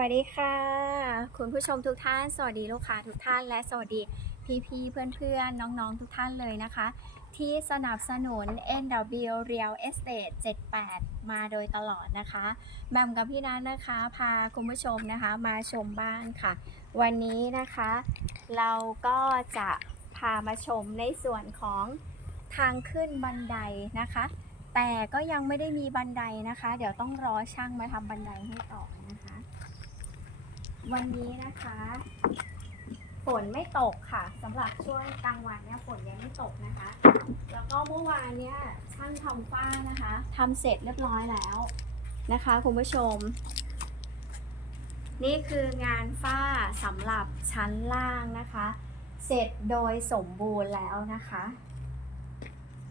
วัสดีค่ะ คุณผู้ชมทุกท่าน สวัสดีลูกค้าทุกท่าน และสวัสดีพี่ๆเพื่อนๆน้องๆทุกท่านเลยนะคะ ที่สนับสนุน NW Real Estate 78 มาโดยตลอดนะคะแหม่มกับพี่นัทนะคะ พาคุณผู้ชมนะคะมาชมบ้านค่ะ วันนี้นะคะ เราก็จะพามาชมในส่วนของทางขึ้นบันไดนะคะ แต่ก็ยังไม่ได้มีบันไดนะคะ เดี๋ยวต้องรอช่างมาทำบันไดให้ต่อนะคะ วันนี้นะคะฝนไม่ตกค่ะสำหรับช่วงกลางวันเนี่ยฝนยังไม่ตกนะคะ แล้วก็เมื่อวานเนี่ยช่างทำฝ้านะคะทำเสร็จเรียบร้อยแล้วนะคะ คุณผู้ชม นี่คืองานฝ้าสำหรับชั้นล่างนะคะ เสร็จโดยสมบูรณ์แล้วนะคะ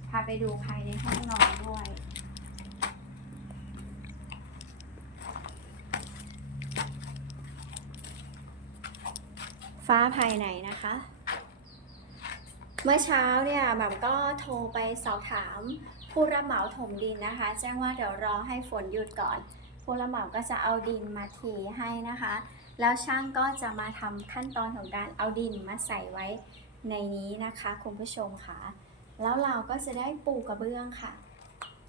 พาไปดูภายในห้องนอนด้วย ฟ้าภายในนะคะ เมื่อเช้าเนี่ยแบบก็โทรไปสอบถามผู้รับเหมาถมดินนะคะ แจ้งว่าเดี๋ยวรอให้ฝนหยุดก่อน ผู้รับเหมาก็จะเอาดินมาเทให้นะคะ แล้วช่างก็จะมาทำขั้นตอนของการเอาดินมาใส่ไว้ในนี้นะคะคุณผู้ชมค่ะ แล้วเราก็จะได้ปูกระเบื้องค่ะ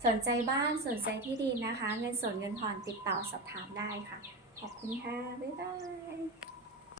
สนใจบ้านสนใจที่ดินนะคะ เงินสดเงินผ่อนติดต่อสอบถามได้ค่ะ ขอบคุณค่ะ บ๊ายบาย